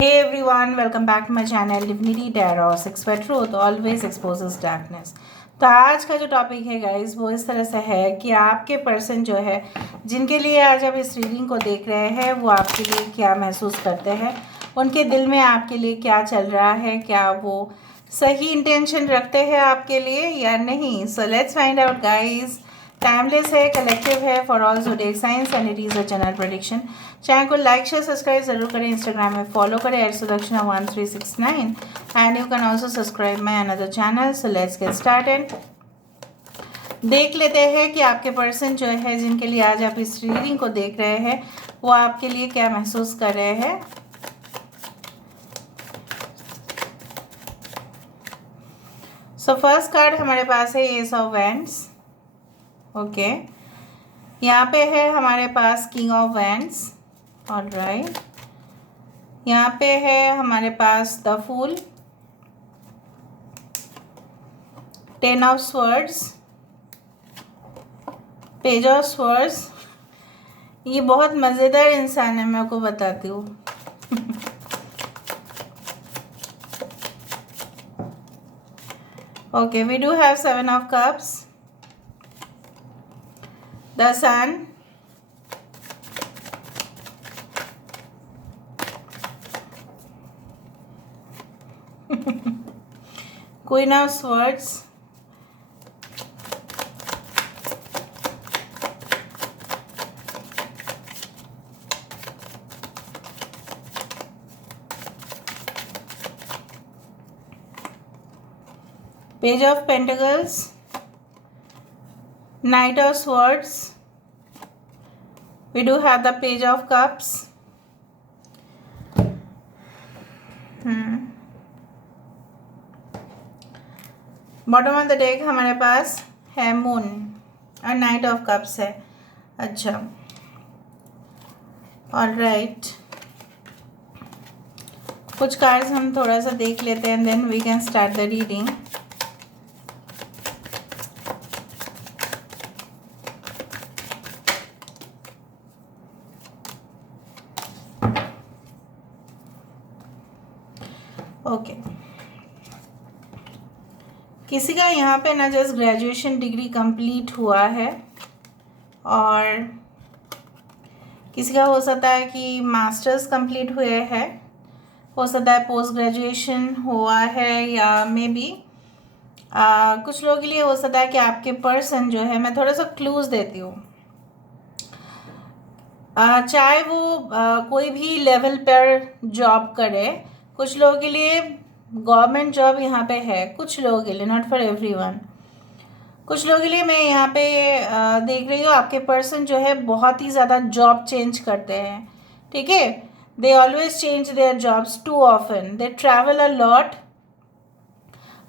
Hey everyone, welcome back to my channel Divinity Tarot 6 by Truth always exposes darkness। तो आज का जो topic है गाइस वो इस तरह से है कि आपके पर्सन जो है जिनके लिए आज आप इस रीडिंग को देख रहे हैं वो आपके लिए क्या महसूस करते हैं, उनके दिल में आपके लिए क्या चल रहा है, क्या वो सही इंटेंशन रखते हैं आपके लिए या नहीं। So let's find out guys. Timeless है, कलेक्टिव है, for all zodiac signs and it is a general prediction. Channel को लाइक शेयर सब्सक्राइब जरूर करें, इंस्टाग्राम में फॉलो करें @सुदक्षिणा1369 and you can also subscribe my another channel. So let's get started. देख लेते हैं कि आपके पर्सन जो है जिनके लिए आज आप इस रीडिंग को देख रहे हैं वो आपके लिए क्या महसूस कर रहे हैं। सो फर्स्ट कार्ड हमारे पास है एस ऑफ वैंड्स। ओके, यहाँ पे है हमारे पास किंग ऑफ वैंड्स। ऑलराइट, यहाँ पे है हमारे पास the fool, 10 of swords, page of swords. ये बहुत मज़ेदार इंसान है, मैं आपको बताती हूँ। Okay, we do have 7 of cups, the sun, Queen of Swords, Page of Pentacles, Knight of Swords, we do have the Page of Cups, bottom of the deck हमारे पास है मून और नाइट ऑफ कप्स है। अच्छा, alright, कुछ cards हम थोड़ा सा देख लेते हैं, then we can start the reading. Okay, किसी का यहाँ पे ना जस्ट ग्रेजुएशन डिग्री कंप्लीट हुआ है और किसी का हो सकता है कि मास्टर्स कंप्लीट हुए हैं, हो सकता है पोस्ट ग्रेजुएशन हुआ है, या मे बी कुछ लोगों के लिए हो सकता है कि आपके पर्सन जो है, मैं थोड़ा सा क्लूज देती हूँ, चाहे वो कोई भी लेवल पर जॉब करे। कुछ लोगों के लिए गवर्नमेंट जॉब यहाँ पे है, कुछ लोगों के लिए, नॉट फॉर एवरीवन। कुछ लोगों के लिए मैं यहाँ पे देख रही हूँ आपके पर्सन जो है बहुत ही ज़्यादा जॉब चेंज करते हैं। ठीक है, they always change their jobs too often, they travel a lot,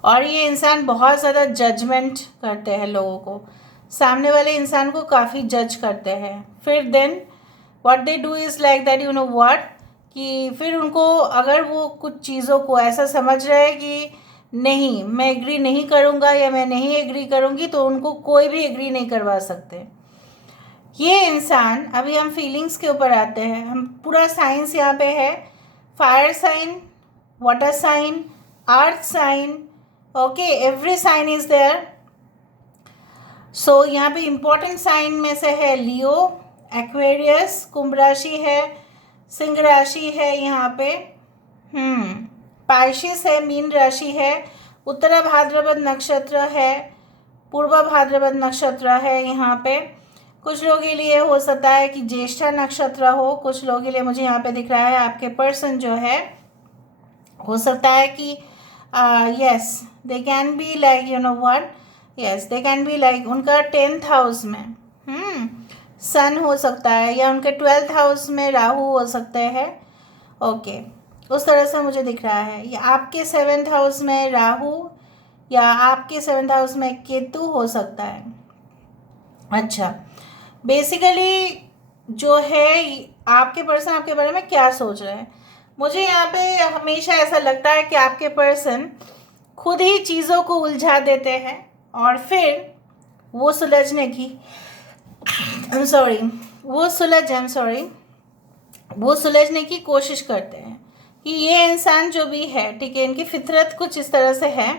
और ये इंसान बहुत ज़्यादा जजमेंट करते हैं लोगों को, सामने वाले इंसान को काफ़ी जज करते हैं। फिर then what they do is like that, you know what, कि फिर उनको अगर वो कुछ चीज़ों को ऐसा समझ रहे हैं कि नहीं मैं एग्री नहीं करूँगा या मैं नहीं एग्री करूँगी, तो उनको कोई भी एग्री नहीं करवा सकते। ये इंसान, अभी हम फीलिंग्स के ऊपर आते हैं, हम पूरा साइंस यहाँ पे है, fire sign, water sign, earth sign, okay, every sign is there. So यहाँ पे इम्पोर्टेंट साइन में से है लियो, एक्वेरियस, कुंभ राशि है, सिंह राशि है, यहाँ पे पाइशिस है, मीन राशि है, उत्तरा भाद्रपद नक्षत्र है, पूर्वा भाद्रपद नक्षत्र है। यहाँ पे कुछ लोगों के लिए हो सकता है कि ज्येष्ठा नक्षत्र हो, कुछ लोगों के लिए मुझे यहाँ पे दिख रहा है आपके पर्सन जो है हो सकता है कि yes they can be like, you know what, yes they can be like उनका 10th हाउस में सन हो सकता है, या उनके 12th हाउस में राहु हो सकते हैं। ओके, उस तरह से मुझे दिख रहा है, या आपके 7th हाउस में राहु या आपके 7th हाउस में केतु हो सकता है। अच्छा, बेसिकली जो है आपके पर्सन आपके बारे में क्या सोच रहे हैं, मुझे यहाँ पे हमेशा ऐसा लगता है कि आपके पर्सन खुद ही चीज़ों को उलझा देते हैं और फिर वो सुलझने की वो सुलझने की कोशिश करते हैं कि ये इंसान जो भी है, ठीक है, इनकी फितरत कुछ इस तरह से है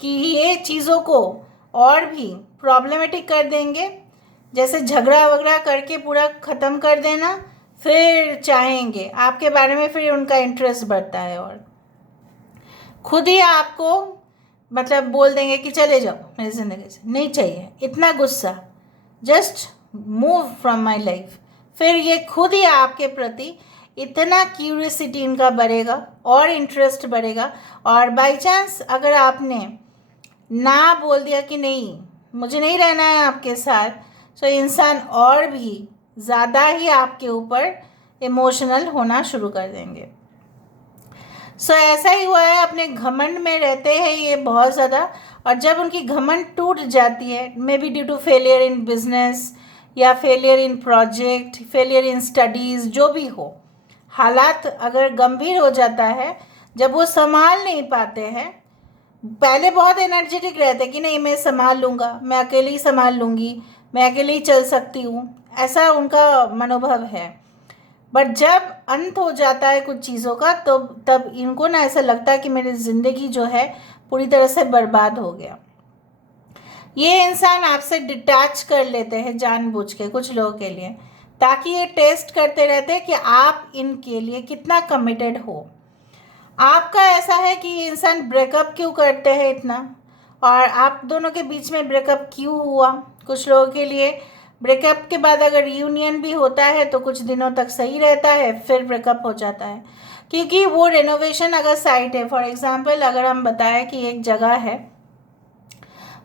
कि ये चीज़ों को और भी प्रॉब्लमेटिक कर देंगे, जैसे झगड़ा वगड़ा करके पूरा ख़त्म कर देना, फिर चाहेंगे आपके बारे में, फिर उनका इंटरेस्ट बढ़ता है और खुद ही आपको मतलब बोल देंगे कि चले जाओ मेरी ज़िंदगी से, नहीं चाहिए इतना गुस्सा, just move from my life. फिर ये खुद ही आपके प्रति इतना क्यूरियसिटी इनका बढ़ेगा और इंटरेस्ट बढ़ेगा, और बाय चांस अगर आपने ना बोल दिया कि नहीं मुझे नहीं रहना है आपके साथ, तो इंसान और भी ज़्यादा ही आपके ऊपर इमोशनल होना शुरू कर देंगे। ऐसा ही हुआ है, अपने घमंड में रहते हैं ये बहुत ज़्यादा, और जब उनकी घमंड टूट जाती है, may be due to failure in business या failure in project, failure in studies, जो भी हो, हालात अगर गंभीर हो जाता है, जब वो संभाल नहीं पाते हैं, पहले बहुत एनर्जेटिक रहते कि नहीं मैं संभाल लूँगा, मैं अकेली ही संभाल लूँगी, मैं अकेले ही चल सकती हूँ, ऐसा उनका मनोभाव है। बट जब अंत हो जाता है कुछ चीज़ों का, तो तब इनको ना ऐसा लगता है कि मेरी ज़िंदगी जो है पूरी तरह से बर्बाद हो गया। ये इंसान आपसे डिटैच कर लेते हैं जानबूझ के कुछ लोगों के लिए, ताकि ये टेस्ट करते रहते हैं कि आप इनके लिए कितना कमिटेड हो। आपका ऐसा है कि ये इंसान ब्रेकअप क्यों करते हैं इतना, और आप दोनों के बीच में ब्रेकअप क्यों हुआ। कुछ लोगों के लिए ब्रेकअप के बाद अगर रियूनियन भी होता है तो कुछ दिनों तक सही रहता है, फिर ब्रेकअप हो जाता है, क्योंकि वो रेनोवेशन अगर साइट है, फॉर एग्जांपल अगर हम बताएं कि एक जगह है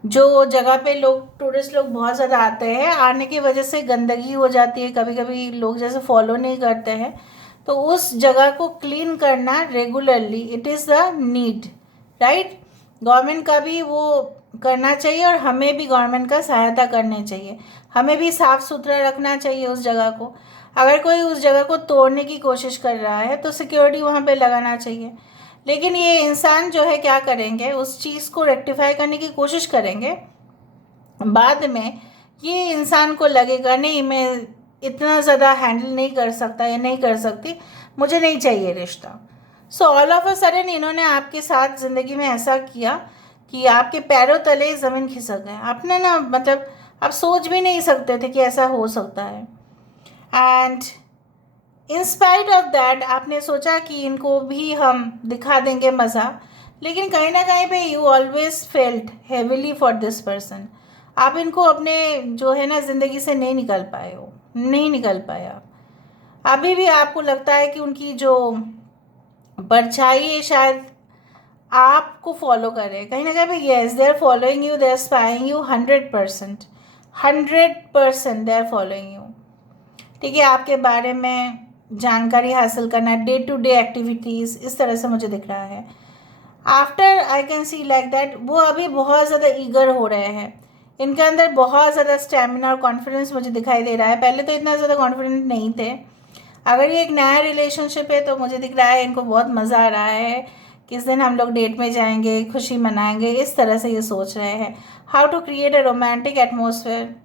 जो जगह पे लोग टूरिस्ट लोग बहुत ज़्यादा आते हैं, आने की वजह से गंदगी हो जाती है, कभी कभी लोग जैसे फॉलो नहीं करते हैं, तो उस जगह को क्लीन करना regularly it is the need, right. Government का भी वो करना चाहिए और हमें भी गवर्नमेंट का सहायता करनी चाहिए, हमें भी साफ़ सुथरा रखना चाहिए उस जगह को। अगर कोई उस जगह को तोड़ने की कोशिश कर रहा है तो सिक्योरिटी वहाँ पे लगाना चाहिए। लेकिन ये इंसान जो है क्या करेंगे, उस चीज़ को रेक्टिफाई करने की कोशिश करेंगे, बाद में ये इंसान को लगेगा नहीं मैं इतना ज़्यादा हैंडल नहीं कर सकता या नहीं कर सकती, मुझे नहीं चाहिए रिश्ता। ऑल ऑफ अ सडन इन्होंने आपके साथ ज़िंदगी में ऐसा किया कि आपके पैरों तले ज़मीन खिसक गए। आपने ना मतलब आप सोच भी नहीं सकते थे कि ऐसा हो सकता है, and in spite of that आपने सोचा कि इनको भी हम दिखा देंगे मज़ा, लेकिन कहीं ना कहीं पे you always felt heavily for this person. आप इनको अपने जो है ना ज़िंदगी से नहीं निकल पाए हो, नहीं निकल पाए आप। अभी भी आपको लगता है कि उनकी जो परछाई है शायद आपको फॉलो कर रहे हैं कहीं ना कहीं। Yes, they are following you, they are spying you 100%, 100% they are following you. ठीक है, आपके बारे में जानकारी हासिल करना, डे टू डे एक्टिविटीज़, इस तरह से मुझे दिख रहा है। After I can see like that वो अभी बहुत ज़्यादा ईगर हो रहे हैं, इनके अंदर बहुत ज़्यादा स्टेमिना और कॉन्फिडेंस मुझे दिखाई दे रहा है। पहले तो इतना ज़्यादा कॉन्फिडेंट नहीं थे। अगर ये एक नया रिलेशनशिप है तो मुझे दिख रहा है इनको बहुत मज़ा आ रहा है, किस दिन हम लोग डेट में जाएंगे, खुशी मनाएंगे, इस तरह से ये सोच रहे हैं। How to create a romantic atmosphere,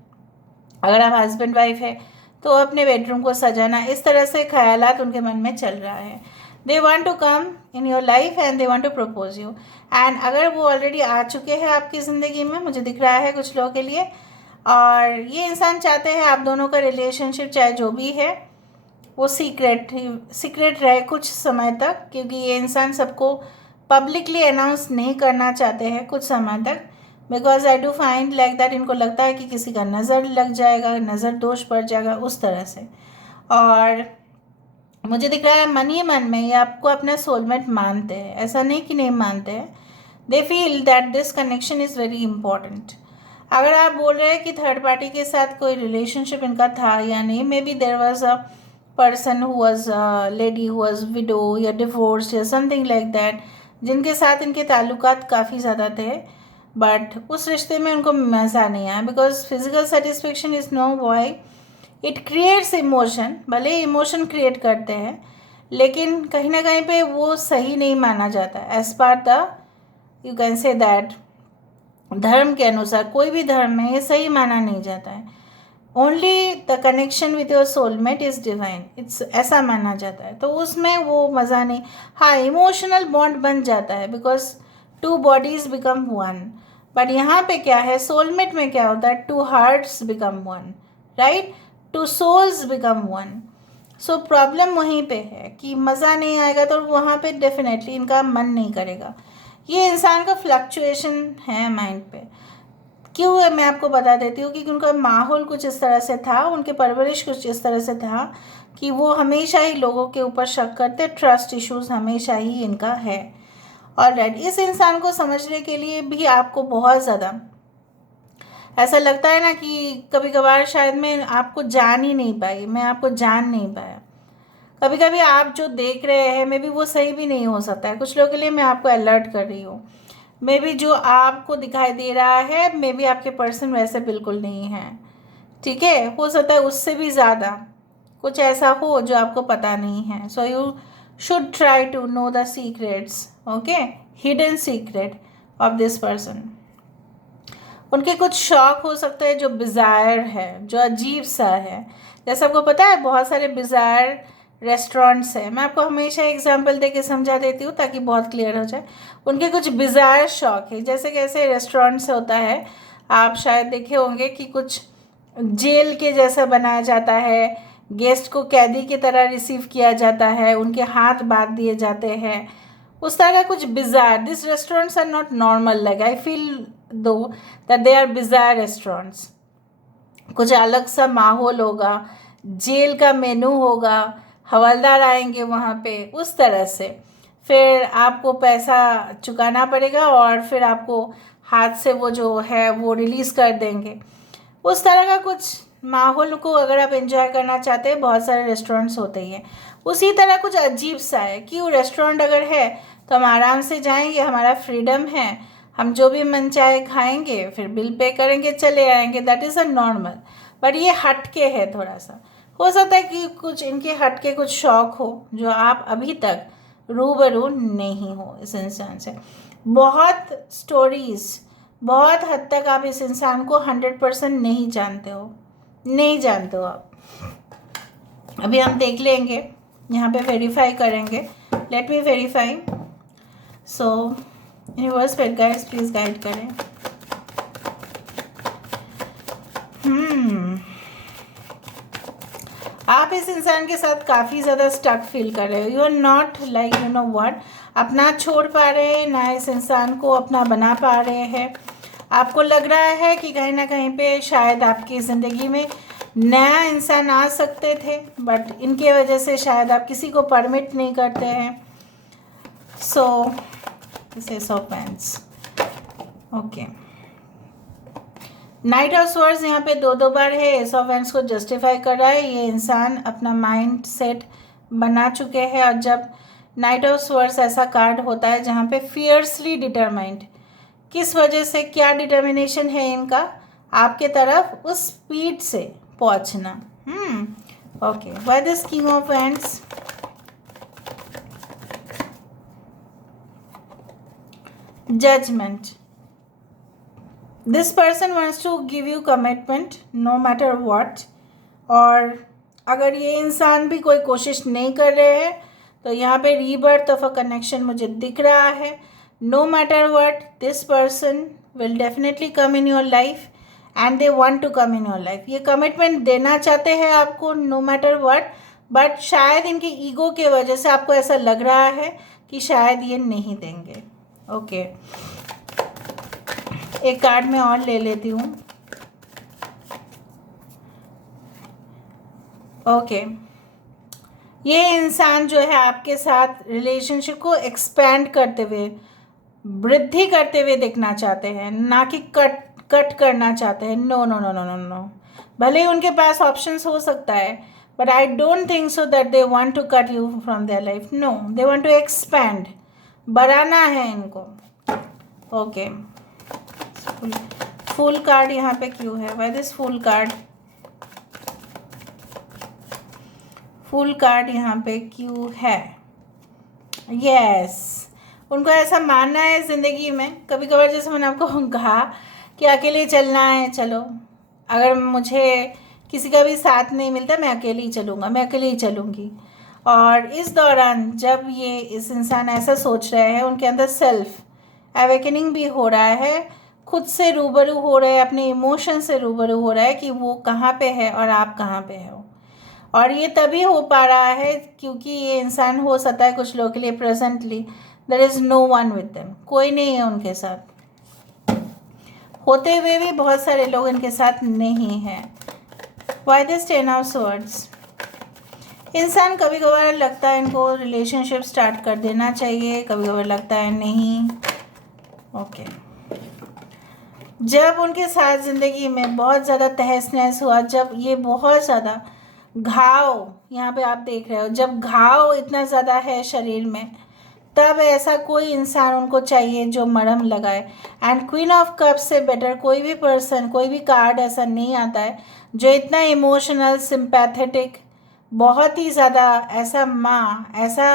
अगर आप हस्बैंड वाइफ है तो अपने बेडरूम को सजाना, इस तरह से ख्यालात उनके मन में चल रहा है। They want to come in your life and they want to propose you, and अगर वो ऑलरेडी आ चुके हैं आपकी ज़िंदगी में, मुझे दिख रहा है कुछ लोगों के लिए, और ये इंसान चाहते हैं आप दोनों का रिलेशनशिप चाहे जो भी है वो सीक्रेट रहे कुछ समय तक, क्योंकि ये इंसान सबको पब्लिकली अनाउंस नहीं करना चाहते हैं कुछ समय तक, because I do find like that इनको लगता है कि किसी का नज़र लग जाएगा, नज़र दोष पड़ जाएगा उस तरह से। और मुझे दिख रहा है मन ही मन में ये आपको अपना सोलमेट मानते हैं, ऐसा नहीं कि नहीं मानते हैं। They feel that this connection is very important. अगर आप बोल रहे हैं कि थर्ड पार्टी के साथ कोई रिलेशनशिप इनका था या नहीं, may be there was a person who was lady who was window या डिवोर्स या समथिंग लाइक दैट, जिनके साथ इनके ताल्लुकात काफ़ी ज़्यादा थे, बट उस रिश्ते में उनको मज़ा नहीं आया, because physical satisfaction is know why, it creates emotion, भले इमोशन क्रिएट करते हैं लेकिन कहीं ना कहीं पे वो सही नहीं माना जाता as per the you can say that धर्म के अनुसार, कोई भी धर्म में ये सही माना नहीं जाता है। Only the connection with your soulmate is divine, it's ऐसा माना जाता है। तो उसमें वो मज़ा नहीं। हाँ, इमोशनल बॉन्ड बन जाता है because two bodies become one. But यहाँ पे क्या है, सोलमेट में क्या होता है, two hearts become one, right, two souls become one. So problem वहीं पे है कि मज़ा नहीं आएगा, तो वहाँ पे डेफिनेटली इनका मन नहीं करेगा। ये इंसान का फ्लक्चुएशन है माइंड पे। क्यों है मैं आपको बता देती हूँ, क्योंकि उनका माहौल कुछ इस तरह से था, उनके परवरिश कुछ इस तरह से था कि वो हमेशा ही लोगों के ऊपर शक करते, ट्रस्ट इश्यूज हमेशा ही इनका है। और राइट, इस इंसान को समझने के लिए भी आपको बहुत ज़्यादा ऐसा लगता है ना कि कभी कभार शायद मैं आपको जान ही नहीं पाई, मैं आपको जान नहीं पाया। कभी कभी आप जो देख रहे हैं मे बी वो सही भी नहीं हो सकता है। कुछ लोगों के लिए मैं आपको अलर्ट कर रही हूँ, मे बी जो आपको दिखाई दे रहा है मे बी आपके पर्सन वैसे बिल्कुल नहीं है, ठीक है। हो सकता है उससे भी ज़्यादा कुछ ऐसा हो जो आपको पता नहीं है। So you should try to know the secrets, okay, hidden secret of this person. उनके कुछ शौक हो सकते हैं जो बिज़ायर है, जो अजीब सा है। जैसे आपको पता है बहुत सारे बिज़ायर रेस्टोरेंट्स हैं, मैं आपको हमेशा एग्जांपल दे के समझा देती हूँ ताकि बहुत क्लियर हो जाए। उनके कुछ बिज़ायर शौक है, जैसे कैसे रेस्टोरेंट्स होता है, आप शायद देखे होंगे कि कुछ जेल के जैसा बनाया जाता है, गेस्ट को कैदी की तरह रिसीव किया जाता है, उनके हाथ बांध दिए जाते हैं, उस तरह का कुछ bizarre. This restaurants are not normal, like I feel though that they are bizarre restaurants. कुछ अलग सा माहौल होगा, जेल का मेनू होगा, हवलदार आएंगे वहाँ पे, उस तरह से फिर आपको पैसा चुकाना पड़ेगा और फिर आपको हाथ से वो जो है वो रिलीज़ कर देंगे। उस तरह का कुछ माहौल को अगर आप एंजॉय करना चाहते हैं, बहुत सारे रेस्टोरेंट्स होते ही हैं। उसी तरह कुछ अजीब सा है कि वो रेस्टोरेंट अगर है तो हम आराम से जाएंगे, हमारा फ्रीडम है, हम जो भी मन चाहे खाएंगे, फिर बिल पे करेंगे, चले आएंगे, that is a normal. But ये हटके है थोड़ा सा। हो सकता है कि कुछ इनके हटके कुछ शौक हो जो आप अभी तक रूबरू नहीं हो इस इंसान से। बहुत स्टोरीज़, बहुत हद तक आप इस इंसान को 100% नहीं जानते हो, नहीं जानते हो आप। अभी हम देख लेंगे, यहाँ पे वेरीफाई करेंगे। Let me verify. So universe spirit guides please guide करें। आप इस इंसान के साथ काफ़ी ज़्यादा स्टक फील कर रहे हो। You are not like you know what, अपना छोड़ पा रहे हैं ना, इस इंसान को अपना बना पा रहे हैं। आपको लग रहा है कि कहीं ना कहीं पे शायद आपकी ज़िंदगी में नया इंसान आ सकते थे, बट इनके वजह से शायद आप किसी को परमिट नहीं करते हैं। So this ace of pens, okay. Knight of swords यहाँ पे दो बार है, एस ऑफ वैंड्स को जस्टिफाई कर रहा है। ये इंसान अपना माइंड सेट बना चुके हैं, और जब नाइट ऑफ स्वॉर्ड्स ऐसा कार्ड होता है जहाँ पे फियर्सली डिटरमाइंड, किस वजह से, क्या डिटर्मिनेशन है इनका आपके तरफ, उस स्पीड से पहुँचना। Okay, why this king of wands, judgement. This person wants to give you commitment no matter what. और अगर ये इंसान भी कोई कोशिश नहीं कर रहे हैं तो यहाँ पे रीबर्थ ऑफ अ कनेक्शन मुझे दिख रहा है। No matter what, this person will definitely come in your life and they want to come in your life. ये कमिटमेंट देना चाहते हैं आपको नो मैटर व्हाट, बट शायद इनकी ईगो के वजह से आपको ऐसा लग रहा है कि शायद ये नहीं देंगे। ओके, एक कार्ड में और ले लेती हूँ। ओके, ये इंसान जो है आपके साथ रिलेशनशिप को एक्सपेंड करते हुए, वृद्धि करते हुए देखना चाहते हैं, ना कि कट करना चाहते हैं। No no no no no no, भले ही उनके पास ऑप्शंस हो सकता है, but I don't think so that they want to cut you from their life. No, they want to expand, बढ़ाना है इनको। ओके, फुल कार्ड यहाँ पे क्यों है, why this full card, full card यहाँ पे क्यों है। यस, उनको ऐसा मानना है ज़िंदगी में, कभी कभार जैसे मैंने आपको कहा कि अकेले चलना है, चलो, अगर मुझे किसी का भी साथ नहीं मिलता, मैं अकेले ही चलूँगा, मैं अकेले ही चलूँगी। और इस दौरान जब ये इस इंसान ऐसा सोच रहे हैं, उनके अंदर सेल्फ अवेकनिंग भी हो रहा है, खुद से रूबरू हो रहे हैं, अपने इमोशन से रूबरू हो रहा है कि वो कहाँ पे है और आप कहाँ पे हो। और ये तभी हो पा रहा है क्योंकि ये इंसान हो सकता है कुछ लोगों के लिए presently there is no one with them, कोई नहीं है उनके साथ, होते हुए भी बहुत सारे लोग इनके साथ नहीं हैं। Why this 10 of swords? इंसान कभी कभार लगता है इनको रिलेशनशिप स्टार्ट कर देना चाहिए, कभी कभार लगता है नहीं। ओके जब उनके साथ ज़िंदगी में बहुत ज़्यादा तहस नहस हुआ, जब ये बहुत ज़्यादा घाव, यहाँ पे आप देख रहे हो, जब घाव इतना ज़्यादा है शरीर में, तब ऐसा कोई इंसान उनको चाहिए जो मरहम लगाए। एंड क्वीन ऑफ कप्स से बेटर कोई भी पर्सन, कोई भी कार्ड ऐसा नहीं आता है जो इतना इमोशनल, सिंपैथेटिक, बहुत ही ज़्यादा ऐसा माँ, ऐसा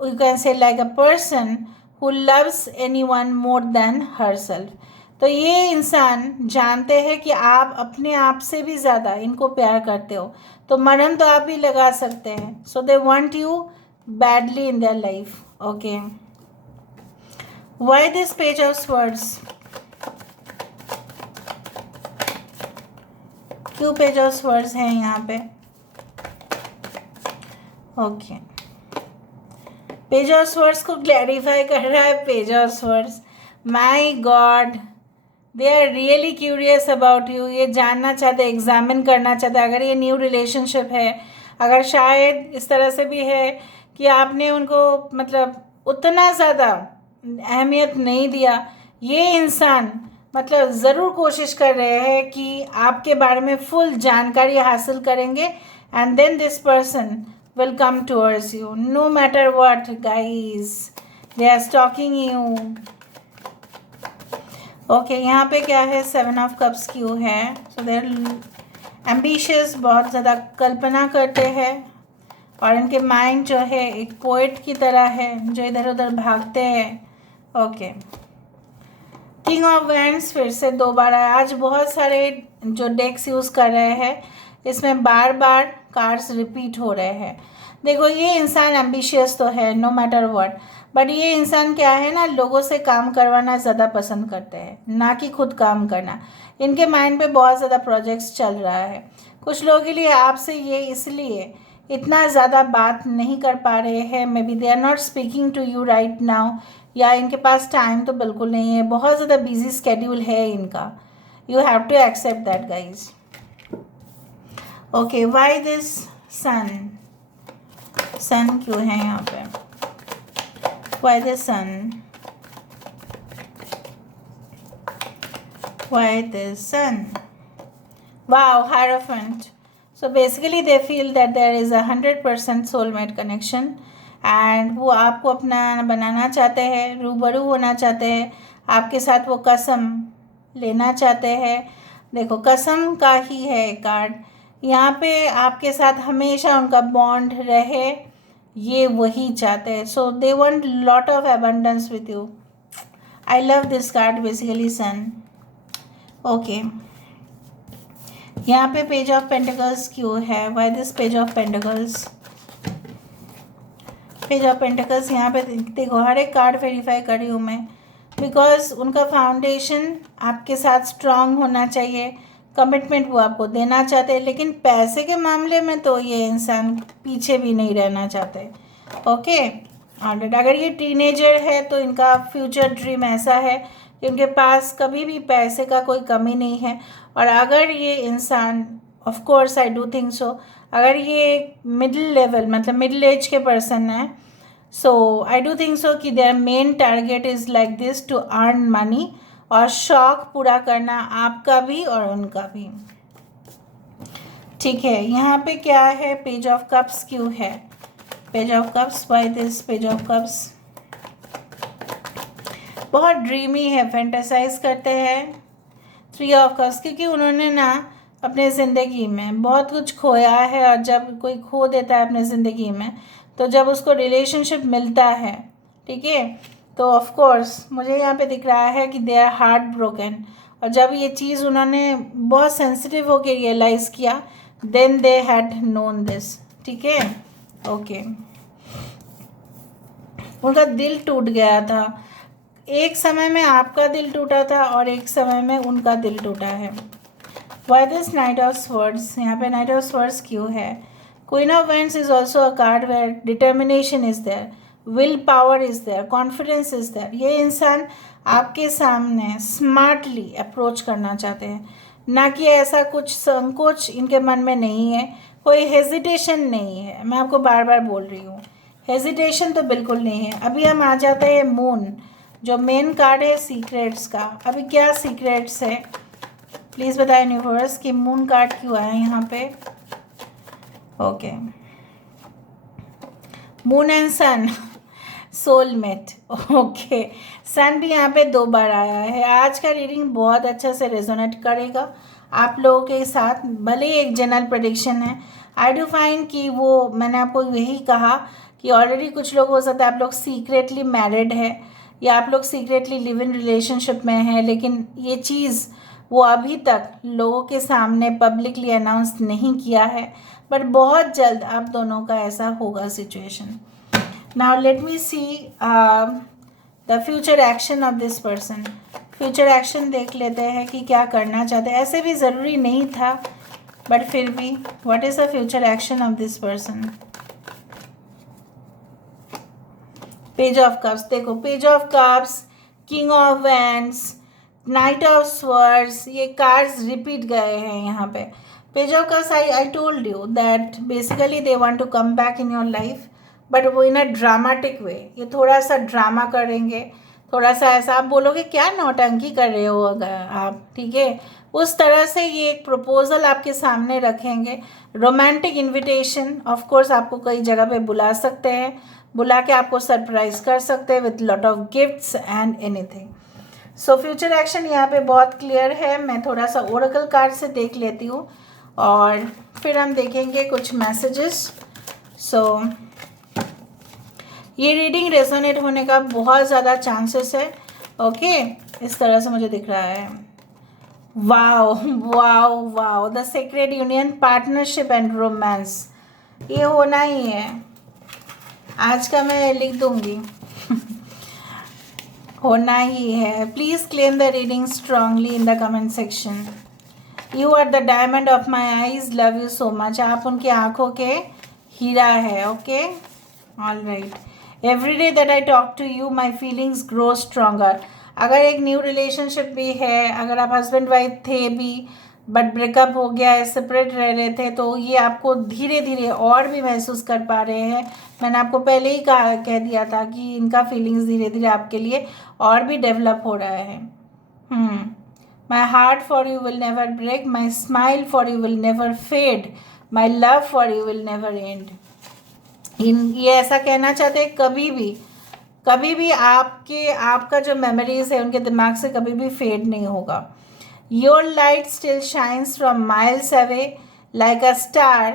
यू कैन से like a person who loves anyone more than herself. तो ये इंसान जानते हैं कि आप अपने आप से भी ज़्यादा इनको प्यार करते हो, तो मरहम तो आप भी लगा सकते हैं। So they want you badly in their life. Okay why this page of swords? क्यों पेज ऑफ स्वर्ड्स है यहाँ पे? ओके पेज ऑफ स्वर्ड्स को क्लैरिफाई कर रहा है page of swords. My god, they are really curious about you. ये जानना चाहते, एग्जामिन करना चाहते, अगर ये न्यू रिलेशनशिप है, अगर शायद इस तरह से भी है कि आपने उनको मतलब उतना ज़्यादा अहमियत नहीं दिया, ये इंसान मतलब ज़रूर कोशिश कर रहे हैं कि आपके बारे में फुल जानकारी हासिल करेंगे। And then this person will come towards you no matter what guys, they are stalking you. Okay यहाँ पे क्या है? 7 ऑफ कप्स क्यों है? सो देर एम्बिशियस, बहुत ज़्यादा कल्पना करते हैं, और इनके माइंड जो है एक पोएट की तरह है जो इधर उधर भागते हैं। ओके किंग ऑफ वैंड्स फिर से 2 बार आया। आज बहुत सारे जो डेक्स यूज़ कर रहे हैं, इसमें बार बार कार्ड्स रिपीट हो रहे हैं। देखो ये इंसान एम्बिशियस तो है नो मैटर व्हाट, बट ये इंसान क्या है ना, लोगों से काम करवाना ज़्यादा पसंद करते हैं, ना कि खुद काम करना। इनके माइंड पे बहुत ज़्यादा प्रोजेक्ट्स चल रहा है। कुछ लोगों के लिए आपसे ये इसलिए इतना ज़्यादा बात नहीं कर पा रहे हैं, maybe they are not speaking to you right now, या इनके पास टाइम तो बिल्कुल नहीं है, बहुत ज़्यादा बिजी स्केड्यूल है इनका। You have to accept that guys. Okay why this sun? Sun क्यों है यहाँ पे? Why the sun? Why the sun? Wow, Hierophant. So basically they feel that there is 100% soulmate connection, and वो आपको अपना बनाना चाहते हैं, रूबरू होना चाहते हैं, आपके साथ वो कसम लेना चाहते हैं। देखो कसम का ही है कार्ड यहाँ पे, आपके साथ हमेशा उनका बॉन्ड रहे, ये वही चाहते हैं। So they want lot of abundance with you. I love this card basically sun. Okay यहाँ पे पेज ऑफ पेंटिकल्स क्यों है? Why this page of pentacles? Page of pentacles यहाँ पे देखो, हर एक कार्ड वेरीफाई कर रही हूँ मैं, बिकॉज उनका फाउंडेशन आपके साथ स्ट्रांग होना चाहिए, कमिटमेंट वो आपको देना चाहते हैं, लेकिन पैसे के मामले में तो ये इंसान पीछे भी नहीं रहना चाहते। ओके और अगर ये टीनेजर है तो इनका फ्यूचर ड्रीम ऐसा है कि उनके पास कभी भी पैसे का कोई कमी नहीं है। और अगर ये इंसान, of course I do think so, अगर ये मिडिल लेवल मतलब मिडिल एज के पर्सन है, so I do think so कि their main target is like this to earn money और शौक पूरा करना, आपका भी और उनका भी। ठीक है यहाँ पे क्या है? पेज ऑफ कप्स क्यों है? Page of cups, why this page of cups? बहुत ड्रीमी है, फैंटेसाइज करते हैं। 3 ऑफ कप्स, क्योंकि उन्होंने ना अपने ज़िंदगी में बहुत कुछ खोया है, और जब कोई खो देता है अपने ज़िंदगी में, तो जब उसको रिलेशनशिप मिलता है, ठीक है, तो ऑफ कोर्स मुझे यहाँ पे दिख रहा है कि दे आर हार्ट ब्रोकन, और जब ये चीज़ उन्होंने बहुत सेंसिटिव होके रियलाइज़ किया, then they had known this. ठीक है, ओके। उनका दिल टूट गया था। एक समय में आपका दिल टूटा था और एक समय में उनका दिल टूटा है। Why this knight of swords? यहाँ पे नाइट ऑफ स्वर्ड्स क्यों है? Queen of wands is also a card where determination is there, will power is there, confidence is there. ये इंसान आपके सामने स्मार्टली अप्रोच करना चाहते हैं, ना कि ऐसा कुछ संकोच इनके मन में नहीं है, कोई हेजिटेशन नहीं है। मैं आपको बार बार बोल रही हूँ, हेजिटेशन तो बिल्कुल नहीं है। अभी हम आ जाते हैं मून, जो मेन कार्ड है सीक्रेट्स का। अभी क्या सीक्रेट्स है प्लीज़ बताएं यूनिवर्स कि मून कार्ड क्यों आया यहाँ पे? Okay, moon and sun, soulmate. Okay, sun भी यहाँ पे 2 बार आया है। आज का रीडिंग बहुत अच्छा से रेजोनेट करेगा आप लोगों के साथ। भले ही एक जनरल प्रेडिक्शन है, आई डू फाइंड कि वो मैंने आपको यही कहा कि ऑलरेडी कुछ लोग हो सकता है आप लोग सीक्रेटली मैरिड है या आप लोग सीक्रेटली लिव इन रिलेशनशिप में है, लेकिन ये चीज़ वो अभी तक लोगों के सामने पब्लिकली अनाउंस नहीं किया है, बट बहुत जल्द आप दोनों का ऐसा होगा situation. Now let me see the future action of this person. Future action देख लेते हैं कि क्या करना चाहते हैं। ऐसे भी ज़रूरी नहीं था, बट फिर भी what is the future action of this person? Page of cups, देखो page of cups, king of wands, knight of swords, ये कार्ड्स रिपीट गए हैं यहाँ पे। Page of cups, I told you that basically they want to come back in your life, but वो in a dramatic वे। ये थोड़ा सा drama करेंगे, थोड़ा सा ऐसा आप बोलोगे क्या नौटंकी कर रहे हो अगर आप, ठीक है, उस तरह से ये एक प्रपोजल आपके सामने रखेंगे। रोमांटिक इन्विटेशन, ऑफ कोर्स आपको कई जगह पे बुला सकते हैं, बुला के आपको सरप्राइज कर सकते हैं with lot of gifts and anything. So future action यहाँ पे बहुत क्लियर है। मैं थोड़ा सा ओरेकल कार्ड से देख लेती हूँ और फिर हम देखेंगे कुछ मैसेजेस। सो ये रीडिंग रेजोनेट होने का बहुत ज़्यादा चांसेस है। ओके, इस तरह से मुझे दिख रहा है। Wow wow wow, the secret union, partnership and romance, ये होना ही है। आज का मैं लिख दूंगी होना ही है। Please claim the reading strongly in the comment section. You are the diamond of my eyes, love you so much. आप उनकी आंखों के हीरा है। Okay, all right. Every day that I talk to you my feelings grow stronger. अगर एक new relationship भी है, अगर आप हस्बैंड वाइफ थे भी बट ब्रेकअप हो गया है, सेपरेट रह रहे थे, तो ये आपको धीरे धीरे और भी महसूस कर पा रहे हैं। मैंने आपको पहले ही कह दिया था कि इनका फीलिंग्स धीरे धीरे आपके लिए और भी डेवलप हो रहा है। My heart for you will never break, my smile for you will never fade, my love for you will never end. ये ऐसा कहना चाहते हैं कभी भी आपका जो मेमोरीज है उनके दिमाग से कभी भी फेड नहीं होगा। Your light still shines from miles away like a star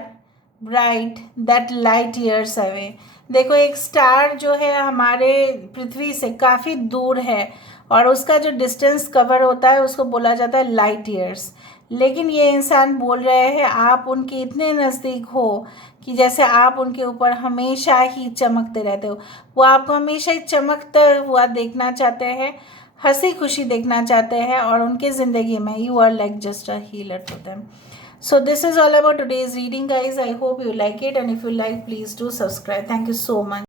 bright that light years away। देखो, एक स्टार जो है हमारे पृथ्वी से काफ़ी दूर है और उसका जो डिस्टेंस कवर होता है उसको बोला जाता है लाइट ईयर्स। लेकिन ये इंसान बोल रहे हैं आप उनके इतने नज़दीक हो कि जैसे आप उनके ऊपर हमेशा ही चमकते रहते हो। वो आपको हमेशा ही चमकता हुआ देखना चाहते हैं, हंसी खुशी देखना चाहते हैं, और उनके ज़िंदगी में you are like just a healer to them. So this is all about today's reading guys. I hope you like it, and if you like please do subscribe. Thank you so much.